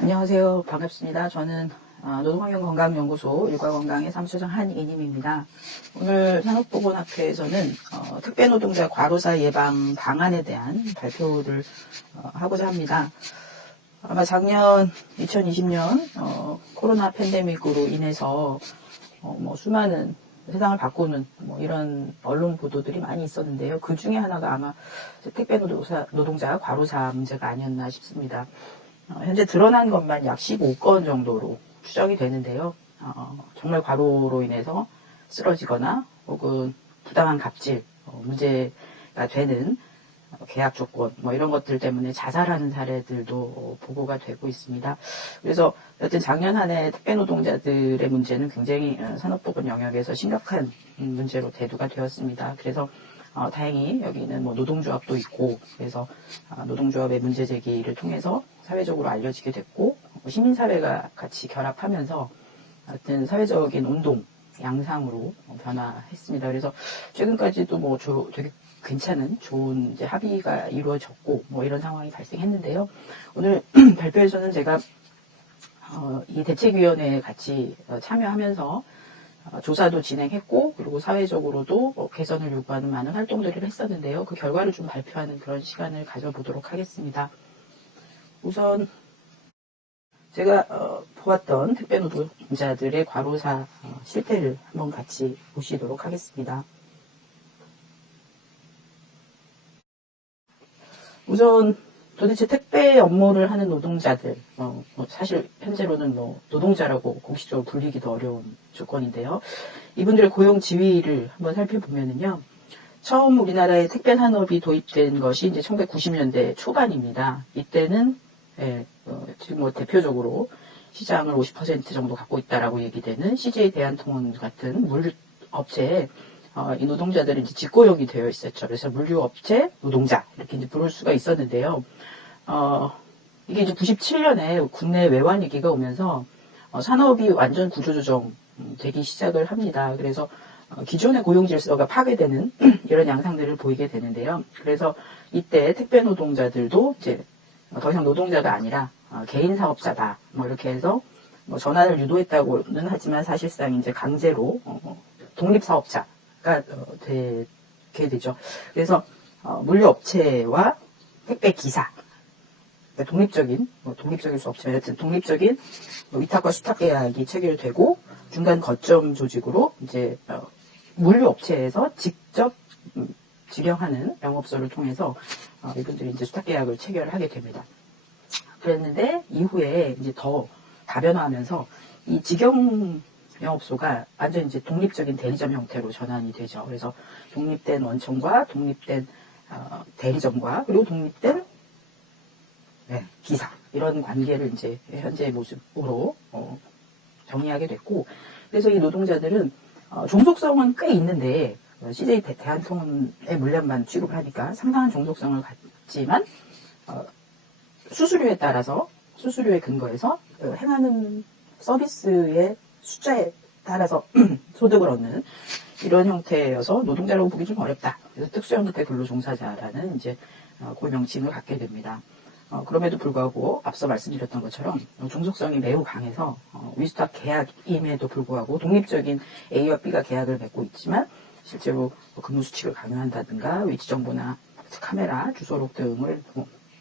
안녕하세요. 반갑습니다. 저는 노동환경건강연구소 일과건강의 사무처장 한이님입니다. 오늘 산업보건학회에서는 택배노동자 과로사 예방 방안에 대한 발표를 하고자 합니다. 아마 작년 2020년 코로나 팬데믹으로 인해서 수많은 세상을 바꾸는 이런 언론 보도들이 많이 있었는데요. 그 중에 하나가 아마 택배 노동자 과로사 문제가 아니었나 싶습니다. 현재 드러난 것만 약 15건 정도로 추정이 되는데요. 정말 과로로 인해서 쓰러지거나 혹은 부당한 갑질, 문제가 되는 계약 조건, 이런 것들 때문에 자살하는 사례들도 보고가 되고 있습니다. 그래서 여튼 작년 한 해 택배 노동자들의 문제는 굉장히 산업보건 영역에서 심각한 문제로 대두가 되었습니다. 그래서 다행히 여기는 노동조합도 있고, 그래서 노동조합의 문제 제기를 통해서 사회적으로 알려지게 됐고, 시민사회가 같이 결합하면서 하여튼 사회적인 운동, 양상으로 변화했습니다. 그래서 최근까지도 되게 괜찮은 좋은 이제 합의가 이루어졌고, 이런 상황이 발생했는데요. 오늘 발표에서는 제가 이 대책위원회에 같이 참여하면서 조사도 진행했고, 그리고 사회적으로도 개선을 요구하는 많은 활동들을 했었는데요. 그 결과를 좀 발표하는 그런 시간을 가져보도록 하겠습니다. 우선 제가 보았던 택배 노동자들의 과로사 실태를 한번 같이 보시도록 하겠습니다. 우선 도대체 택배 업무를 하는 노동자들, 사실 현재로는 노동자라고 공식적으로 불리기도 어려운 조건인데요. 이분들의 고용 지위를 한번 살펴보면요. 처음 우리나라의 택배 산업이 도입된 것이 이제 1990년대 초반입니다. 이때는 지금 대표적으로 시장을 50% 정도 갖고 있다라고 얘기되는 CJ 대한통운 같은 물류업체에 이 노동자들은 이제 직고용이 되어 있었죠. 그래서 물류업체 노동자 이렇게 이제 부를 수가 있었는데요. 이게 이제 97년에 국내 외환 위기가 오면서 산업이 완전 구조조정 되기 시작을 합니다. 그래서 기존의 고용 질서가 파괴되는 이런 양상들을 보이게 되는데요. 그래서 이때 택배 노동자들도 이제 더 이상 노동자가 아니라 개인 사업자다. 이렇게 해서 전환을 유도했다고는 하지만 사실상 이제 강제로 독립 사업자가 되게 되죠. 그래서 물류업체와 택배 기사, 그러니까 독립적일 수 없지만 여튼 독립적인 위탁과 수탁 계약이 체결되고 중간 거점 조직으로 이제 물류업체에서 직접 직영하는 영업소를 통해서 이분들이 이제 수탁 계약을 체결하게 됩니다. 그랬는데 이후에 이제 더 다변화하면서 이 직영 영업소가 완전 이제 독립적인 대리점 형태로 전환이 되죠. 그래서 독립된 원청과 독립된 대리점과 그리고 독립된 기사 이런 관계를 이제 현재의 모습으로 정의하게 됐고, 그래서 이 노동자들은 종속성은 꽤 있는데 CJ 대한통운의 물량만 취급을 하니까 상당한 종속성을 갖지만 수수료에 따라서 수수료에 근거해서 행하는 서비스의 숫자에 따라서 소득을 얻는 이런 형태여서 노동자라고 보기 좀 어렵다. 그래서 특수형태 근로종사자라는 이제 고명칭을 갖게 됩니다. 그럼에도 불구하고 앞서 말씀드렸던 것처럼 종속성이 매우 강해서 위수탁 계약임에도 불구하고 독립적인 A와 B가 계약을 맺고 있지만 실제로 근무 수칙을 강요한다든가 위치 정보나 카메라, 주소록 등을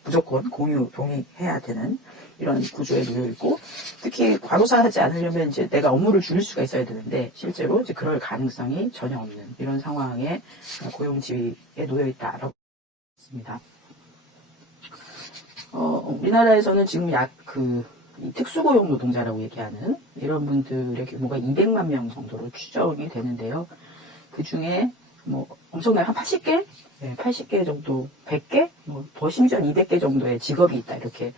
무조건 동의해야 되는 이런 구조에 놓여 있고, 특히 과로사하지 않으려면 이제 내가 업무를 줄일 수가 있어야 되는데 실제로 이제 그럴 가능성이 전혀 없는 이런 상황에 고용 지위에 놓여 있다라고 했습니다. 우리나라에서는 지금 이 특수고용 노동자라고 얘기하는 이런 분들의 규모가 200만 명 정도로 추정이 되는데요. 그 중에 엄청나게 한 80개? 80개 정도, 100개? 더 심지어 200개 정도의 직업이 있다. 이렇게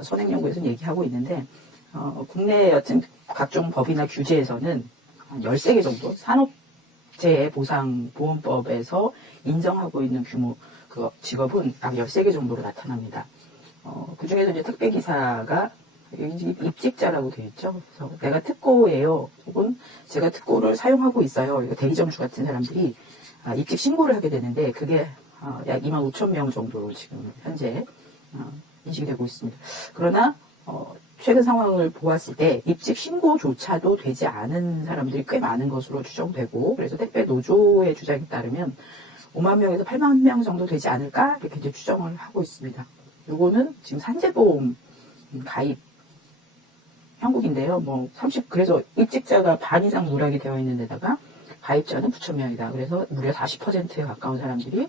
선행연구에서는 얘기하고 있는데, 국내 여튼 각종 법이나 규제에서는 한 13개 정도, 산업재해보상보험법에서 인정하고 있는 규모, 그 직업은 약 13개 정도로 나타납니다. 그 중에서 이제 택배기사가 입직자라고 되어 있죠. 그래서 내가 특고예요. 혹은 제가 특고를 사용하고 있어요. 이거 대리점주 같은 사람들이 입직 신고를 하게 되는데 그게 약 25,000명 정도로 지금 현재 인식이 되고 있습니다. 그러나 최근 상황을 보았을 때 입직 신고조차도 되지 않은 사람들이 꽤 많은 것으로 추정되고, 그래서 택배 노조의 주장에 따르면 5만 명에서 8만 명 정도 되지 않을까 이렇게 이제 추정을 하고 있습니다. 요거는 지금 산재보험 가입 형국인데요. 그래서 입직자가 반 이상 누락이 되어 있는 데다가 가입자는 9천 명이다. 그래서 무려 40%에 가까운 사람들이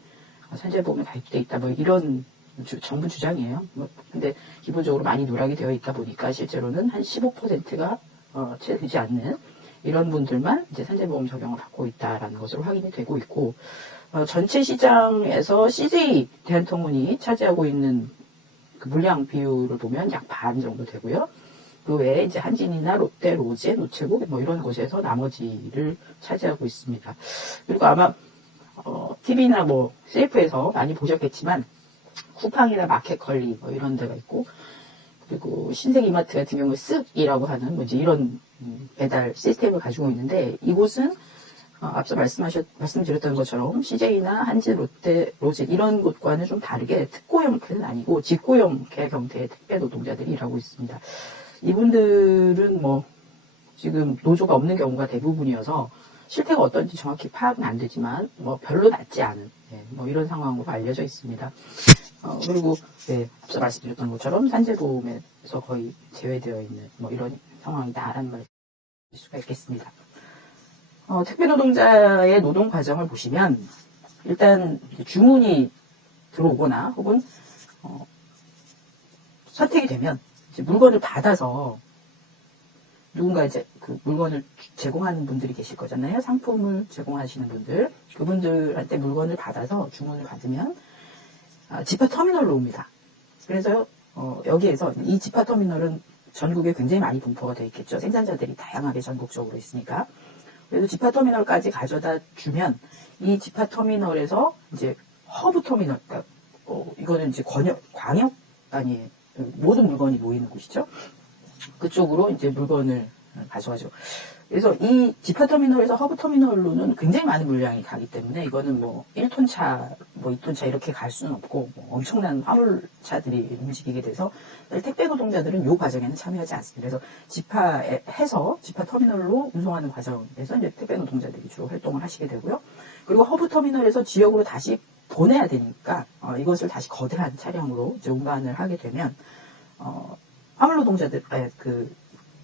산재보험에 가입돼 있다. 이런 정부 주장이에요. 근데 기본적으로 많이 누락이 되어 있다 보니까 실제로는 한 15%가 채 되지 않는 이런 분들만 이제 산재보험 적용을 받고 있다라는 것으로 확인이 되고 있고, 전체 시장에서 CJ 대한통운이 차지하고 있는 그 물량 비율을 보면 약 반 정도 되고요. 그 외에 이제 한진이나 롯데, 로제, 노체국 이런 곳에서 나머지를 차지하고 있습니다. 그리고 아마 TV나 CF에서 많이 보셨겠지만 쿠팡이나 마켓컬리 이런 데가 있고, 그리고 신세이마트 같은 경우 쓱이라고 하는 이제 이런 배달 시스템을 가지고 있는데, 이곳은 앞서 말씀드렸던 것처럼 CJ나 한진, 롯데, 로제 이런 곳과는 좀 다르게 특고 형태는 아니고 직고 형태 형태의 택배 노동자들이 일하고 있습니다. 이분들은 지금 노조가 없는 경우가 대부분이어서 실태가 어떤지 정확히 파악은 안 되지만 별로 낫지 않은 이런 상황으로 알려져 있습니다. 그리고 앞서 말씀드렸던 것처럼 산재보험에서 거의 제외되어 있는 이런 상황이다라는 말일 수가 있겠습니다. 택배 노동자의 노동 과정을 보시면 일단 주문이 들어오거나 혹은 선택이 되면 이제 물건을 받아서 누군가 이제 그 물건을 제공하는 분들이 계실 거잖아요. 상품을 제공하시는 분들, 그분들한테 물건을 받아서 주문을 받으면 지파 터미널로 옵니다. 그래서 여기에서 이 지파 터미널은 전국에 굉장히 많이 분포가 되어 있겠죠. 생산자들이 다양하게 전국적으로 있으니까. 그래서 지파 터미널까지 가져다 주면 이 지파 터미널에서 이제 허브 터미널, 그러니까 이거는 이제 광역 아니 모든 물건이 모이는 곳이죠. 그쪽으로 이제 물건을 가져가죠. 그래서 이 지파 터미널에서 허브 터미널로는 굉장히 많은 물량이 가기 때문에 이거는 1톤 차, 2톤 차 이렇게 갈 수는 없고 엄청난 화물차들이 움직이게 돼서 택배 노동자들은 이 과정에는 참여하지 않습니다. 그래서 지파 터미널로 운송하는 과정에서 이제 택배 노동자들이 주로 활동을 하시게 되고요. 그리고 허브 터미널에서 지역으로 다시 보내야 되니까 이것을 다시 거대한 차량으로 이제 운반을 하게 되면 화물 노동자들,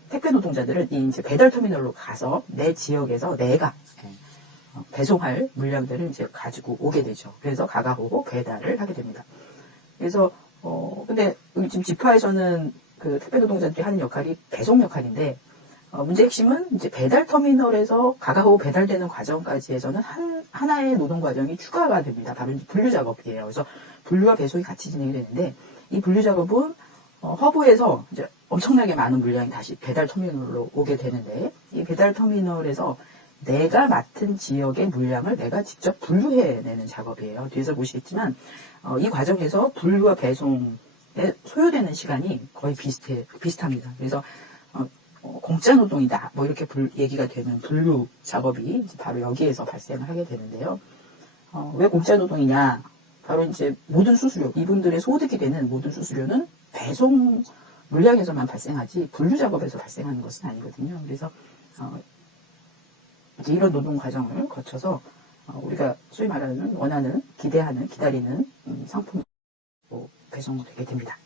택배 노동자들은 이제 배달 터미널로 가서 내 지역에서 내가 배송할 물량들을 이제 가지고 오게 되죠. 그래서 가가오고 배달을 하게 됩니다. 그래서 근데 지금 지파에서는 그 택배 노동자들이 하는 역할이 배송 역할인데 문제 핵심은 이제 배달 터미널에서 가가오고 배달되는 과정까지 해서는 하나의 노동 과정이 추가가 됩니다. 바로 이제 분류 작업이에요. 그래서 분류와 배송이 같이 진행이 되는데 이 분류 작업은 허브에서 이제 엄청나게 많은 물량이 다시 배달 터미널로 오게 되는데 이 배달 터미널에서 내가 맡은 지역의 물량을 내가 직접 분류해내는 작업이에요. 뒤에서 보시겠지만 이 과정에서 분류와 배송에 소요되는 시간이 거의 비슷합니다. 그래서 공짜 노동이다 이렇게 얘기가 되는 분류 작업이 바로 여기에서 발생을 하게 되는데요. 왜 공짜 노동이냐? 바로 이제 모든 수수료, 이분들의 소득이 되는 모든 수수료는 배송 물량에서만 발생하지 분류 작업에서 발생하는 것은 아니거든요. 그래서 이제 이런 노동 과정을 거쳐서 우리가 소위 말하는 원하는, 기다리는 상품이 배송되게 됩니다.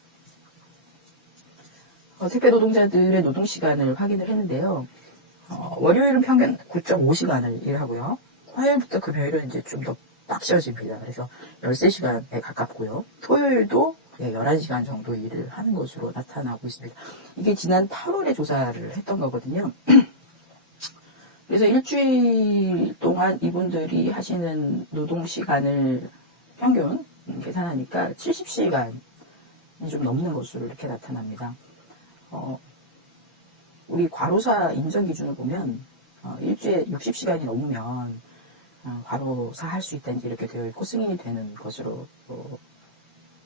택배 노동자들의 노동 시간을 확인을 했는데요. 월요일은 평균 9.5시간을 일하고요. 화요일부터 금요일은 이제 좀 더 빡셔집니다. 그래서 13시간에 가깝고요. 토요일도 11시간 정도 일을 하는 것으로 나타나고 있습니다. 이게 지난 8월에 조사를 했던 거거든요. 그래서 일주일 동안 이분들이 하시는 노동 시간을 평균 계산하니까 70시간이 좀 넘는 것으로 이렇게 나타납니다. 우리 과로사 인정 기준을 보면 일주일에 60시간이 넘으면 과로사 할 수 있다 이렇게 되어 있고 승인이 되는 것으로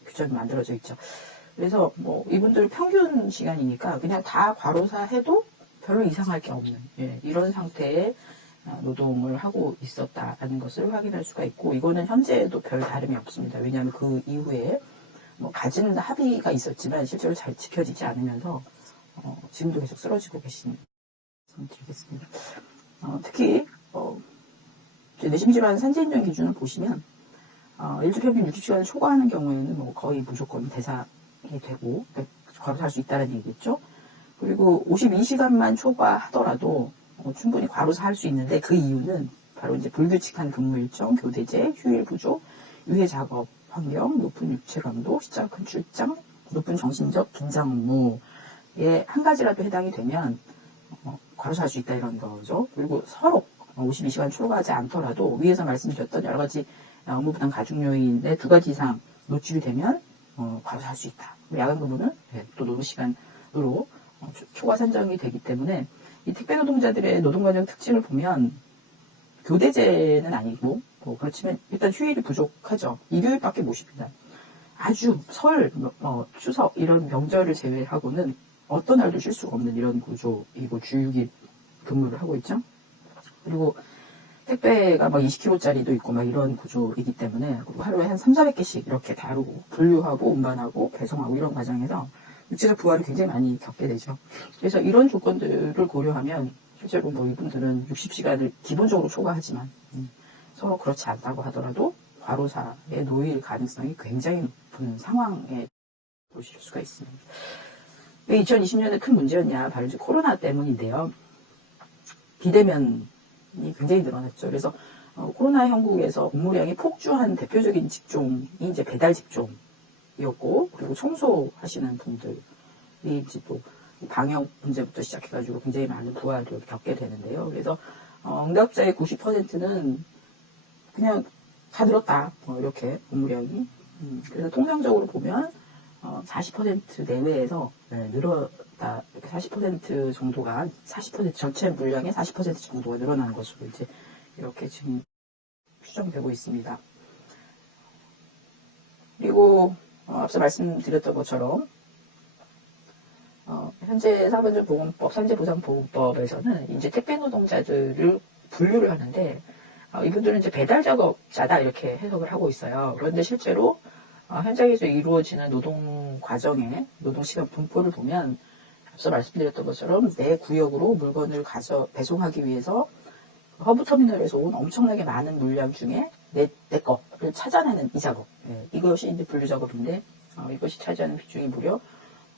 규정이 만들어져 있죠. 그래서 이분들 평균 시간이니까 그냥 다 과로사 해도 별로 이상할 게 없는 이런 상태의 노동을 하고 있었다라는 것을 확인할 수가 있고 이거는 현재도 별 다름이 없습니다. 왜냐하면 그 이후에 뭐 가지는 합의가 있었지만 실제로 잘 지켜지지 않으면서 지금도 계속 쓰러지고 계신 말씀 드리겠습니다. 특히 내심질환 산재인정 기준을 보시면 일주 평균 60시간을 초과하는 경우에는 뭐 거의 무조건 대상이 되고 과로사할 수 있다는 얘기겠죠. 그리고 52시간만 초과하더라도 충분히 과로사할 수 있는데 그 이유는 바로 이제 불규칙한 근무 일정, 교대제, 휴일 부족, 유해 작업 환경, 높은 육체 강도, 시차 큰 출장, 높은 정신적 긴장 업무에 한 가지라도 해당이 되면 과로사할 수 있다 이런 거죠. 그리고 서로 52시간 초과하지 않더라도 위에서 말씀드렸던 여러 가지 업무 부담 가중 요인의 2가지 이상 노출이 되면 과로사할 수 있다. 야간 근무는 또 노동시간으로 초과 산정이 되기 때문에 이 택배 노동자들의 노동과정 특징을 보면 교대제는 아니고 그렇지만 일단 휴일이 부족하죠. 일요일밖에 못 쉽니다. 아주 설, 추석 이런 명절을 제외하고는 어떤 날도 쉴 수가 없는 이런 구조이고 주 6일 근무를 하고 있죠. 그리고 택배가 20kg짜리도 있고 이런 구조이기 때문에 그리고 하루에 한 300~400개씩 이렇게 다루고 분류하고 운반하고 배송하고 이런 과정에서 육체적 부하를 굉장히 많이 겪게 되죠. 그래서 이런 조건들을 고려하면 실제로 이분들은 60시간을 기본적으로 초과하지만 서로 그렇지 않다고 하더라도 과로사에 놓일 가능성이 굉장히 높은 상황에 보실 수가 있습니다. 왜 2020년에 큰 문제였냐? 바로 이제 코로나 때문인데요. 비대면이 굉장히 늘어났죠. 그래서 코로나 형국에서 업무량이 폭주한 대표적인 직종이 이제 배달 직종이었고, 그리고 청소하시는 분들이 이제 또 방역 문제부터 시작해가지고 굉장히 많은 부하를 겪게 되는데요. 그래서 응답자의 90%는 그냥 다 늘었다. 이렇게 업무량이. 그래서 통상적으로 보면 40% 내외에서 늘었다. 40% 정도가 40% 전체 물량의 40% 정도가 늘어나는 것으로 이제 이렇게 지금 추정되고 있습니다. 그리고 앞서 말씀드렸던 것처럼 현재 사업안전보건법, 산재보상보호법에서는 이제 택배 노동자들을 분류를 하는데 이분들은 이제 배달 작업자다 이렇게 해석을 하고 있어요. 그런데 실제로 현장에서 이루어지는 노동 과정의 노동시간 분포를 보면 앞서 말씀드렸던 것처럼 내 구역으로 물건을 배송하기 위해서 허브터미널에서 온 엄청나게 많은 물량 중에 내 거를 찾아내는 이 작업. 이것이 이제 분류작업인데 이것이 차지하는 비중이 무려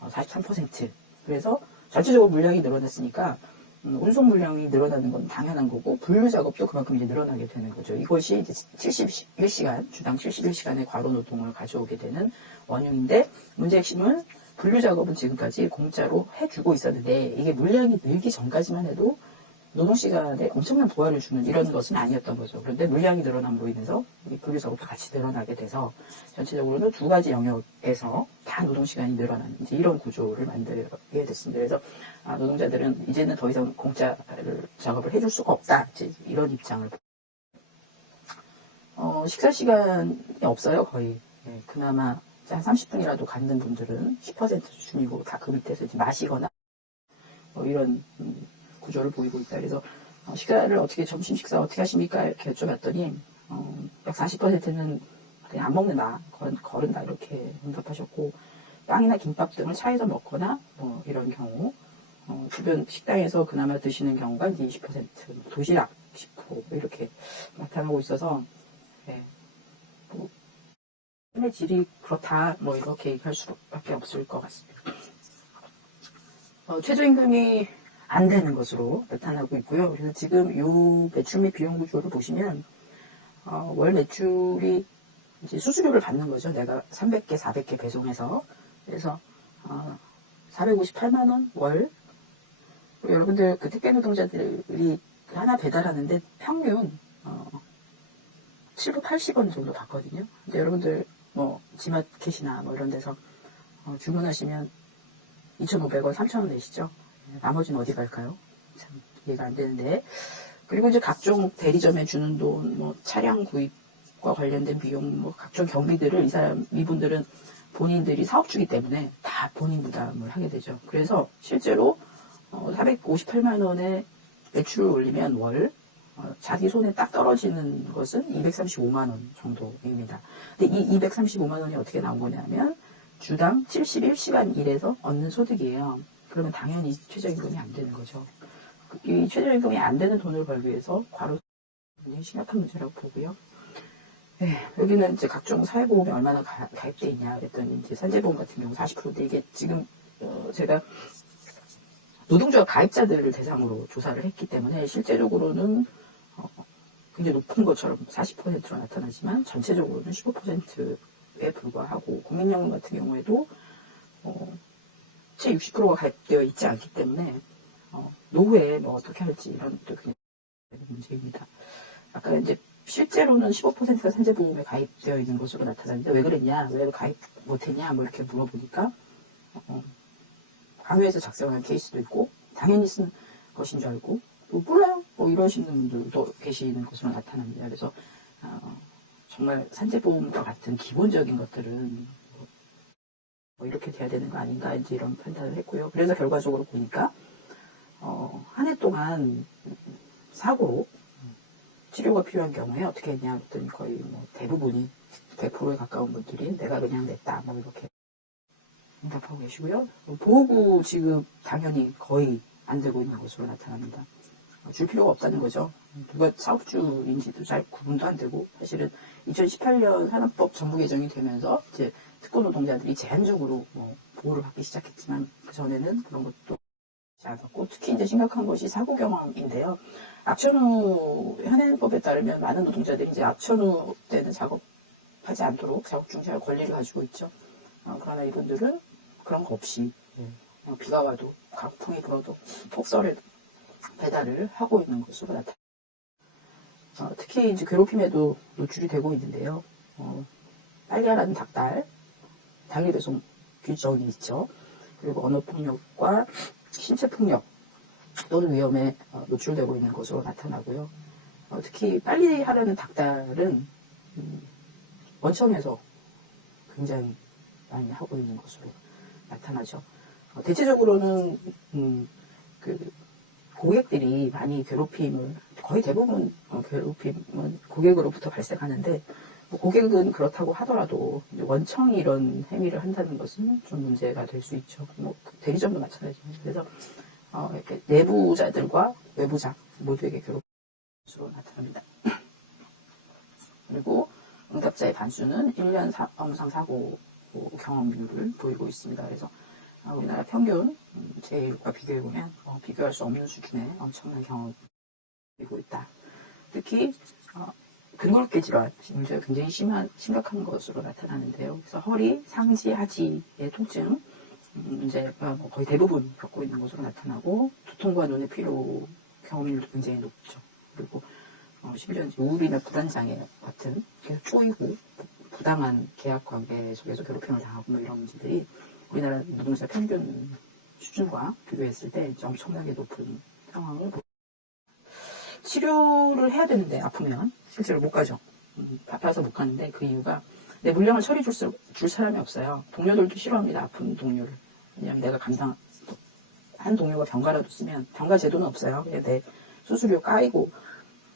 43%. 그래서 전체적으로 물량이 늘어났으니까 운송 물량이 늘어나는 건 당연한 거고 분류 작업도 그만큼 이제 늘어나게 되는 거죠. 이것이 이제 71시간, 주당 71시간의 과로 노동을 가져오게 되는 원흉인데 문제 핵심은 분류 작업은 지금까지 공짜로 해주고 있었는데 이게 물량이 늘기 전까지만 해도 노동시간에 엄청난 부하를 주는 이런 것은 아니었던 거죠. 그런데 물량이 늘어남으로 인해서 분류 작업도 같이 늘어나게 돼서 전체적으로는 2가지 영역에서 다 노동시간이 늘어나는 이제 이런 구조를 만들게 됐습니다. 그래서 노동자들은 이제는 더 이상 공짜 작업을 해줄 수가 없다. 이제 이런 입장을 식사 시간이 없어요. 거의. 그나마 한 30분이라도 갖는 분들은 10% 수준이고 다 그 밑에서 이제 마시거나 이런 구조를 보이고 있다. 그래서 점심 식사 어떻게 하십니까? 이렇게 여쭤봤더니 약 40%는 그냥 안 먹는다, 거른다 이렇게 응답하셨고 빵이나 김밥 등을 차에서 먹거나 이런 경우 주변 식당에서 그나마 드시는 경우가 이제 20%, 도시락 10% 이렇게 나타나고 있어서 삶의 질이 그렇다 이렇게 얘기할 수밖에 없을 것 같습니다. 최저임금이 안 되는 것으로 나타나고 있고요. 그래서 지금 이 매출 및 비용 구조를 보시면 월 매출이 이제 수수료를 받는 거죠. 내가 300개, 400개 배송해서 그래서 458만 원 월. 여러분들 그 택배 노동자들이 하나 배달하는데 평균 780원 정도 받거든요. 근데 여러분들 지마켓이나 이런 데서 주문하시면 2,500원, 3,000원 내시죠. 나머지는 어디 갈까요? 참 이해가 안 되는데. 그리고 이제 각종 대리점에 주는 돈, 차량 구입과 관련된 비용, 각종 경비들을 이분들은 본인들이 사업주기 때문에 다 본인 부담을 하게 되죠. 그래서 실제로 458만 원의 매출을 올리면 월 자기 손에 딱 떨어지는 것은 235만 원 정도입니다. 근데 이 235만 원이 어떻게 나온 거냐면 주당 71시간 일해서 얻는 소득이에요. 그러면 당연히 최저임금이 안 되는 거죠. 이 최저임금이 안 되는 돈을 벌기 위해서 과로 굉장히 심각한 문제라고 보고요. 네, 여기는 이제 각종 사회보험이 얼마나 가입돼 있냐 그랬더니 이제 산재보험 같은 경우 40%인데 이게 지금 제가 노동조합 가입자들을 대상으로 조사를 했기 때문에 실제적으로는 굉장히 높은 것처럼 40%로 나타나지만 전체적으로는 15%에 불과하고 국민연금 같은 경우에도 채 60%가 가입되어 있지 않기 때문에 노후에 뭐 어떻게 할지 이런 것도 굉장히 문제입니다. 아까 이제 실제로는 15%가 산재보험에 가입되어 있는 것으로 나타나는데 왜 그랬냐, 왜 가입 못했냐 뭐 이렇게 물어보니까 과외에서 작성한 케이스도 있고 당연히 쓴 것인 줄 알고 몰라요 뭐 이러시는 분들도 계시는 것으로 나타납니다. 그래서 정말 산재보험과 같은 기본적인 것들은 뭐 이렇게 돼야 되는 거 아닌가 이제 이런 판단을 했고요. 그래서 결과적으로 보니까 한 해 동안 사고로 치료가 필요한 경우에 어떻게 했냐 했더니 거의 뭐 대부분이 100%에 가까운 분들이 내가 그냥 냈다 뭐 이렇게 응답하고 계시고요. 보호구 지급 당연히 거의 안 되고 있는 것으로 나타납니다. 줄 필요가 없다는 거죠. 누가 사업주인지도 잘 구분도 안 되고 사실은 2018년 산업법 전부 개정이 되면서 이제 특권 노동자들이 제한적으로 뭐 보호를 받기 시작했지만 그 전에는 그런 것도 않았고 특히 이제 심각한 것이 사고 경험인데요. 악천후 현행법에 따르면 많은 노동자들이 이제 악천후 때는 작업하지 않도록 작업 중지할 권리를 가지고 있죠. 그러나 이분들은 그런 거 없이 그냥 비가 와도 강풍이 불어도 폭설에 배달을 하고 있는 것으로 나타납니다. 특히 이제 괴롭힘에도 노출이 되고 있는데요. 빨리 하라는 닭달, 당일 배송 규정이 있죠. 그리고 언어폭력과 신체폭력 또는 위험에 노출되고 있는 것으로 나타나고요. 특히 빨리 하라는 닭달은 원청에서 굉장히 많이 하고 있는 것으로 나타나죠. 대체적으로는 그 고객들이 많이 괴롭힘을 거의 대부분 괴롭힘은 고객으로부터 발생하는데 뭐 고객은 그렇다고 하더라도 원청이 이런 행위를 한다는 것은 좀 문제가 될 수 있죠. 뭐 대리점도 마찬가지입니다. 그래서 이렇게 내부자들과 외부자 모두에게 괴롭힘으로 나타납니다. 그리고 응답자의 반수는 1년 업무상 사고 경험률을 보이고 있습니다. 그래서 우리나라 평균 제1과 비교해보면 비교할 수 없는 수준의 엄청난 경험을 보이고 있다. 특히 근골격 질환 문제가 굉장히 심각한 것으로 나타나는데요. 그래서 허리, 상지, 하지의 통증 문제가 거의 대부분 겪고 있는 것으로 나타나고 두통과 눈의 피로 경험률도 굉장히 높죠. 그리고 심지어 우울이나 불안장애 같은 계속 쪼이고 부당한 계약관계 속에서 괴롭힘을 당하고 뭐 이런 문제들이 우리나라 노동자 평균 수준과 비교했을 때 엄청나게 높은 상황을 보입니다. 치료를 해야 되는데 아프면 실제로 못 가죠. 바빠서 못 가는데 그 이유가 내 물량을 처리 줄 사람이 없어요. 동료들도 싫어합니다. 아픈 동료를. 왜냐하면 내가 한 동료가 병가라도 쓰면 병가 제도는 없어요. 그냥 내 수수료 까이고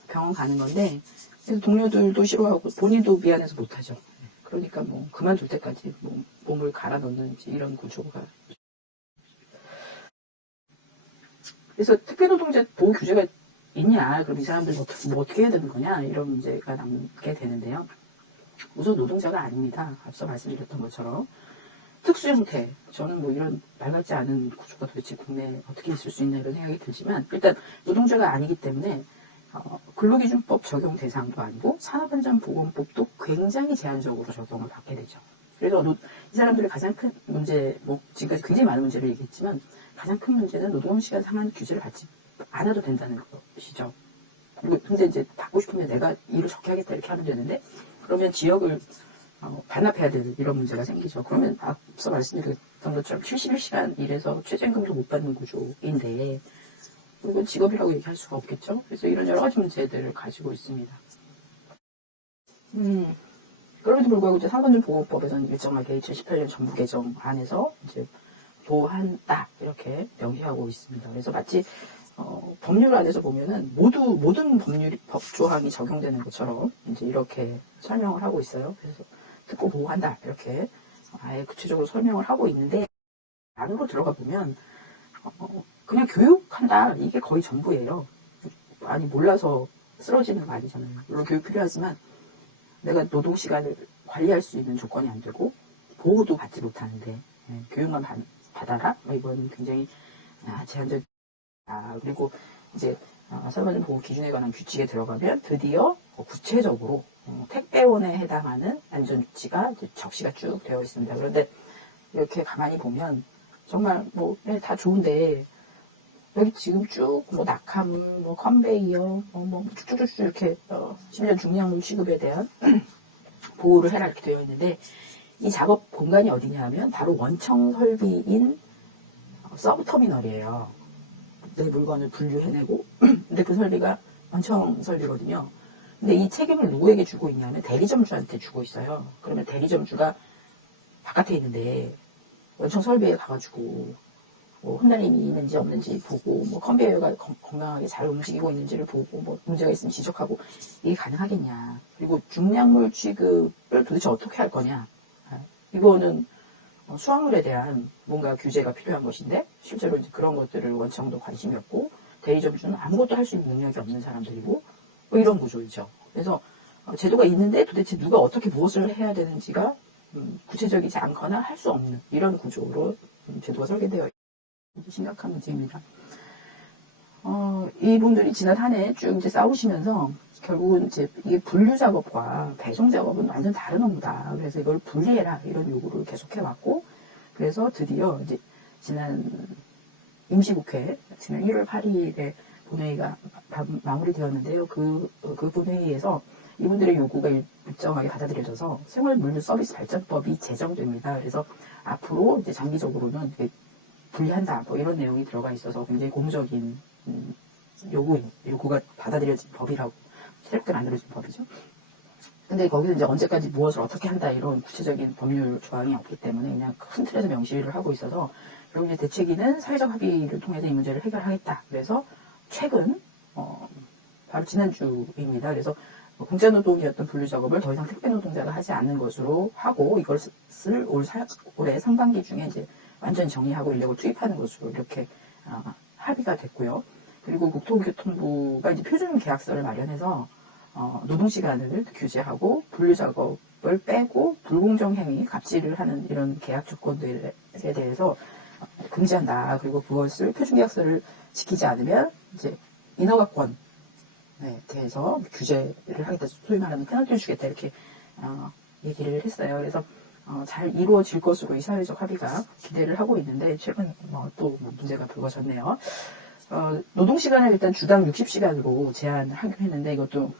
병원 가는 건데 그래서 동료들도 싫어하고 본인도 미안해서 못하죠. 그러니까 뭐 그만둘 때까지 뭐 몸을 갈아 넣는 이런 구조가. 그래서 특별노동자 보호 규제가 있냐, 그럼 이 사람들 뭐 어떻게 해야 되는 거냐 이런 문제가 남게 되는데요. 우선 노동자가 아닙니다. 앞서 말씀드렸던 것처럼 특수 형태, 저는 뭐 이런 말 같지 않은 구조가 도대체 국내에 어떻게 있을 수 있나 이런 생각이 들지만 일단 노동자가 아니기 때문에 근로기준법 적용 대상도 아니고 산업안전보건법도 굉장히 제한적으로 적용을 받게 되죠. 그래서 이 사람들의 가장 큰 문제, 뭐 지금까지 굉장히 많은 문제를 얘기했지만 가장 큰 문제는 노동시간 상한 규제를 받지 않아도 된다는 것이죠. 그리고 근데 이제 받고 싶으면 내가 일을 적게 하겠다 이렇게 하면 되는데 그러면 지역을 반납해야 되는 이런 문제가 생기죠. 그러면 앞서 말씀드렸던 것처럼 71시간 일해서 최저임금도 못 받는 구조인데 이건 직업이라고 얘기할 수가 없겠죠. 그래서 이런 여러 가지 문제들을 가지고 있습니다. 그럼에도 불구하고 이제 산업안전보건법에서는 일정하게 2018년 전부 개정 안에서 이제 보호한다 이렇게 명시하고 있습니다. 그래서 마치 법률 안에서 보면은 모든 법 조항이 적용되는 것처럼 이제 이렇게 설명을 하고 있어요. 그래서 듣고 보호한다 이렇게 아예 구체적으로 설명을 하고 있는데 안으로 들어가 보면 그냥 교육한다 이게 거의 전부예요. 아니 몰라서 쓰러지는 거 아니잖아요. 물론 교육 필요하지만 내가 노동 시간을 관리할 수 있는 조건이 안 되고 보호도 받지 못하는데 교육만 받아라? 이건 굉장히 제한적. 그리고 이제 설문점 보호 기준에 관한 규칙에 들어가면 드디어 구체적으로 택배원에 해당하는 안전조치가 적시가 쭉 되어 있습니다. 그런데 이렇게 가만히 보면 정말 다 좋은데 여기 지금 쭉 낙하물, 컨베이어, 쭉쭉쭉 이렇게 심지어 중량물 취급에 대한 보호를 해라 이렇게 되어 있는데 이 작업 공간이 어디냐 하면 바로 원청 설비인 서브터미널이에요. 내 물건을 분류해내고 근데 그 설비가 원청 설비거든요. 근데 이 책임을 누구에게 주고 있냐면 대리점주한테 주고 있어요. 그러면 대리점주가 바깥에 있는데 원청 설비에 가가지고 흩날림이 있는지 없는지 보고 컨베이어가 건강하게 잘 움직이고 있는지를 보고 문제가 있으면 지적하고 이게 가능하겠냐. 그리고 중량물 취급을 도대체 어떻게 할 거냐. 이거는 수화물에 대한 뭔가 규제가 필요한 것인데 실제로 이제 그런 것들을 원청도 관심이 없고 대리점주는 아무것도 할 수 있는 능력이 없는 사람들이고 이런 구조이죠. 그래서 제도가 있는데 도대체 누가 어떻게 무엇을 해야 되는지가 구체적이지 않거나 할 수 없는 이런 구조로 제도가 설계되어 있는 심각한 문제입니다. 이분들이 지난 한 해 쭉 이제 싸우시면서 결국은 이제 이게 분류 작업과 배송 작업은 완전 다른 업무다. 그래서 이걸 분리해라 이런 요구를 계속해왔고, 그래서 드디어 이제 지난 임시국회 지난 1월 8일에 본회의가 마무리되었는데요. 그 본회의에서 이분들의 요구가 일정하게 받아들여져서 생활물류서비스발전법이 제정됩니다. 그래서 앞으로 이제 장기적으로는 분리한다 이런 내용이 들어가 있어서 굉장히 고무적인 요구가 받아들여진 법이라고 새롭게 만들어진 법이죠. 근데 거기서 이제 언제까지 무엇을 어떻게 한다 이런 구체적인 법률 조항이 없기 때문에 그냥 큰 틀에서 명시를 하고 있어서 결국 이제 대책위는 사회적 합의를 통해서 이 문제를 해결하겠다. 그래서 최근 바로 지난주입니다. 그래서 공짜노동이었던 분류작업을 더 이상 택배노동자가 하지 않는 것으로 하고 이것을 올해 상반기 중에 이제 완전히 정리하고 인력을 투입하는 것으로 이렇게 합의가 됐고요. 그리고 국토교통부가 이제 표준 계약서를 마련해서 노동시간을 규제하고 분류작업을 빼고 불공정 행위, 갑질을 하는 이런 계약 조건들에 대해서 금지한다. 그리고 그것을 표준 계약서를 지키지 않으면 이제 인허가권에 대해서 규제를 하겠다. 소위 말하는 페널티를 주겠다. 이렇게 얘기를 했어요. 그래서 잘 이루어질 것으로 이 사회적 합의가 기대를 하고 있는데 최근 또 문제가 불거졌네요. 노동시간을 일단 주당 60시간으로 제한하기로 했는데 이것도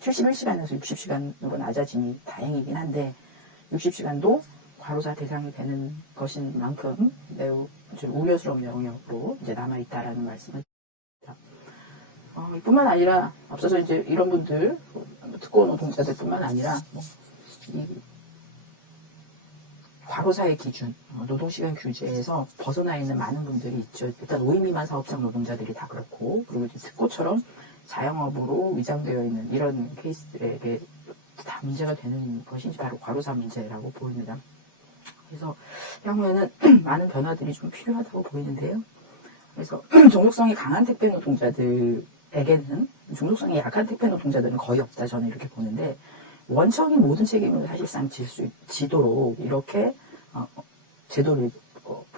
71시간에서 60시간으로 낮아지니 다행이긴 한데 60시간도 과로사 대상이 되는 것인 만큼 매우 우려스러운 영역으로 이제 남아있다라는 말씀을 드립니다. 이뿐만 아니라 앞서서 이제 이런 분들 특고 노동자들뿐만 아니라 이 과로사의 기준, 노동시간 규제에서 벗어나 있는 많은 분들이 있죠. 일단 5인 미만 사업장 노동자들이 다 그렇고, 그리고 이제 특고처럼 자영업으로 위장되어 있는 이런 케이스들에게 다 문제가 되는 것이 바로 과로사 문제라고 보입니다. 그래서 향후에는 많은 변화들이 좀 필요하다고 보이는데요. 그래서 종속성이 강한 택배 노동자들에게는 종속성이 약한 택배 노동자들은 거의 없다. 저는 이렇게 보는데 원청이 모든 책임을 사실상 지도록 이렇게 제도를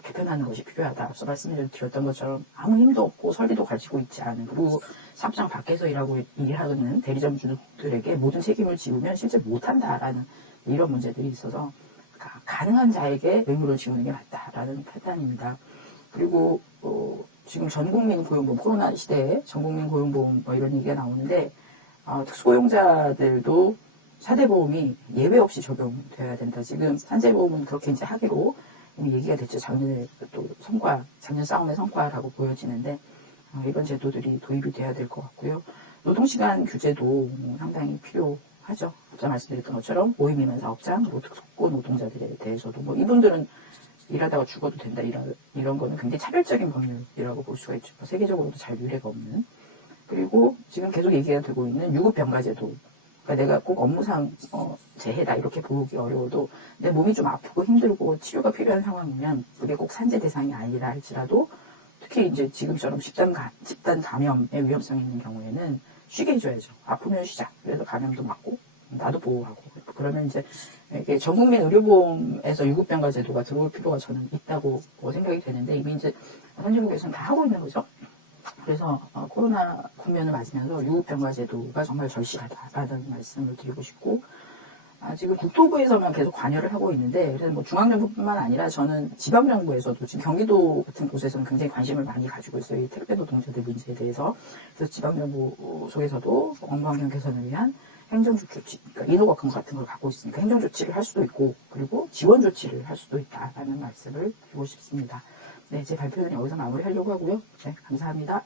개편하는 것이 필요하다. 앞서 말씀드렸던 것처럼 아무 힘도 없고 설비도 가지고 있지 않은 그리고 사업장 밖에서 일하는 대리점주들에게 모든 책임을 지우면 실제 못한다라는 이런 문제들이 있어서 가능한 자에게 의무를 지우는 게 맞다라는 판단입니다. 그리고 지금 전국민 고용보험 코로나 시대에 전국민 고용보험 이런 얘기가 나오는데 특수고용자들도 4대 보험이 예외 없이 적용돼야 된다. 지금 산재보험은 그렇게 이제 하기로 이미 얘기가 됐죠. 작년에 또 작년 싸움의 성과라고 보여지는데 이런 제도들이 도입이 돼야 될 것 같고요. 노동시간 규제도 상당히 필요하죠. 아까 말씀드렸던 것처럼 5인 미만 사업장, 특고 노동자들에 대해서도 이분들은 일하다가 죽어도 된다. 이런 거는 굉장히 차별적인 법률이라고 볼 수가 있죠. 세계적으로도 잘 유례가 없는. 그리고 지금 계속 얘기가 되고 있는 유급병가제도가 그러니까 내가 꼭 업무상 재해다 이렇게 보기 어려워도 내 몸이 좀 아프고 힘들고 치료가 필요한 상황이면 그게 꼭 산재 대상이 아니라 할지라도 특히 이제 지금처럼 집단 감염의 위험성이 있는 경우에는 쉬게 해줘야죠. 아프면 쉬자. 그래서 감염도 막고 나도 보호하고 그러면 이제 이게 전국민 의료보험에서 유급병가 제도가 들어올 필요가 저는 있다고 생각이 되는데 이미 이제 선진국에서는 다 하고 있는 거죠. 그래서 코로나 국면을 맞으면서 유급병가 제도가 정말 절실하다라는 말씀을 드리고 싶고 지금 국토부에서만 계속 관여를 하고 있는데 그래서 뭐 중앙정부뿐만 아니라 저는 지방정부에서도 지금 경기도 같은 곳에서는 굉장히 관심을 많이 가지고 있어요. 이 택배 노동자들 문제에 대해서. 그래서 지방정부 속에서도 업무환경 개선을 위한 행정조치, 그러니까 인허가권 같은 걸 갖고 있으니까 행정조치를 할 수도 있고 그리고 지원조치를 할 수도 있다라는 말씀을 드리고 싶습니다. 네, 제 발표는 여기서 마무리하려고 하고요. 네, 감사합니다.